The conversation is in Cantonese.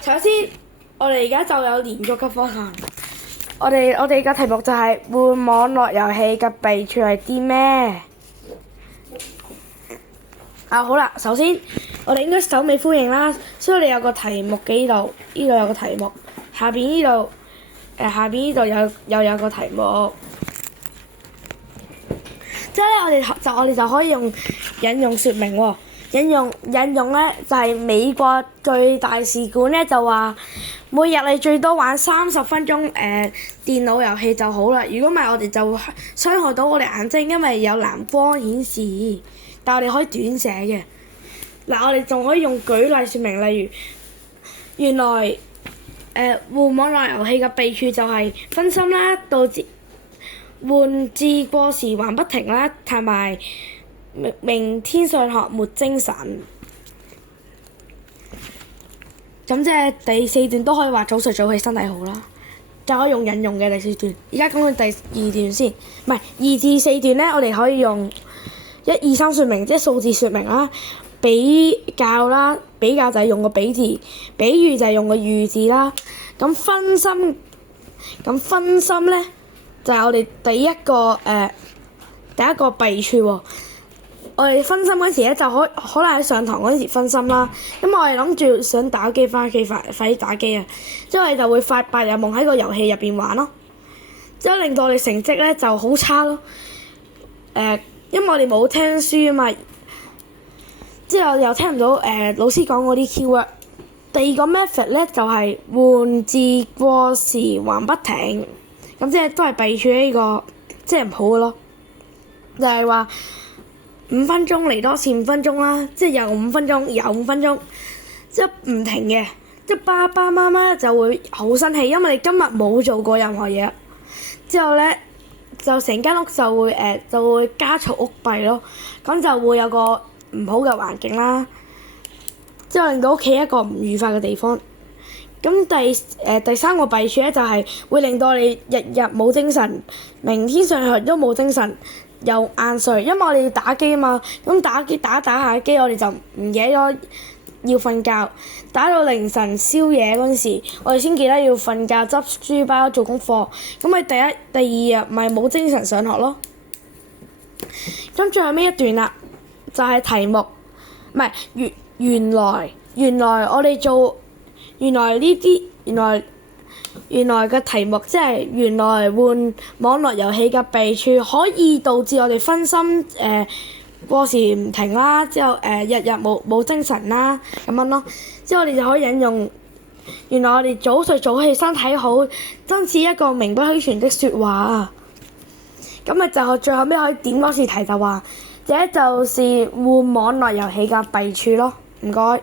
首先我哋而家就有連續嘅課堂。我哋嘅題目就係換網絡遊戲嘅弊處係啲咩？好啦，首先我哋應該首尾呼應啦，所以我哋有個題目嘅呢度有個題目，下邊呢度又有個題目，即係咧我哋就可以用引用説明喎。引用咧就係美國最大使館咧就話，每日你最多玩30分鐘電腦遊戲就好啦。如果唔係，我哋就會傷害到我哋眼睛，因為有藍光顯示。但係我哋可以短寫嘅。嗱，我哋仲可以用舉例説明，例如原來換網絡遊戲嘅弊處就係分心啦，導致換至過時還不停啦，同埋明天上學沒精神。咁即係第4段都可以話早睡早起身體好啦，就可以用引用嘅第4段。而家講到第2段先，唔係2至4段咧，我哋可以用1、2、3説明，即係數字説明啦。比較啦，比較就係用個比字，比喻就係用個喻字啦。咁分心咧就係我哋第一個弊處喎。我哋分心嗰時咧就可能喺上堂嗰時分心啦。咁我哋諗住想打機翻屋企快啲打機啊，之後我哋就會發白日夢喺個遊戲入邊玩咯，之後令到我哋成績咧就好差咯。因為我哋冇聽書啊嘛。之後又聽唔到老師講嗰啲 keyword。第二個 method 咧就係換至過時還不停，咁即係都係弊處呢個，即係唔好嘅咯。就係話5分鐘嚟多次5分鐘啦，即係又5分鐘又5分鐘，即係唔停嘅，即係爸爸媽媽就會好生氣，因為你今日冇做過任何嘢。之後咧就成間屋就會家嘈屋閉咯，咁就會有個唔好嘅環境啦，之後令到屋企一個唔愉快嘅地方。咁第3個弊處咧就係會令到你日日冇精神，明天上學都冇精神，又晏睡，因為我哋要打機啊嘛。咁打下機，我哋就唔記得咗要瞓覺，打到凌晨宵夜嗰陣時，我哋先記得要瞓覺，執書包做功課。咁咪第二日咪冇精神上學咯。咁最後尾一段啦，就係題目，唔係原來我哋做原來嘅題目，即係原來換網絡遊戲嘅弊處可以導致我哋分心過時唔停啦，之後日日冇精神啦咁樣咯。之後我哋就可以引用原來我哋早睡早起身體好，真似一個名不虛傳的説話啊。咁咪就最後尾可以點多次題就話，這就是換網絡遊戲嘅弊處咯。唔該。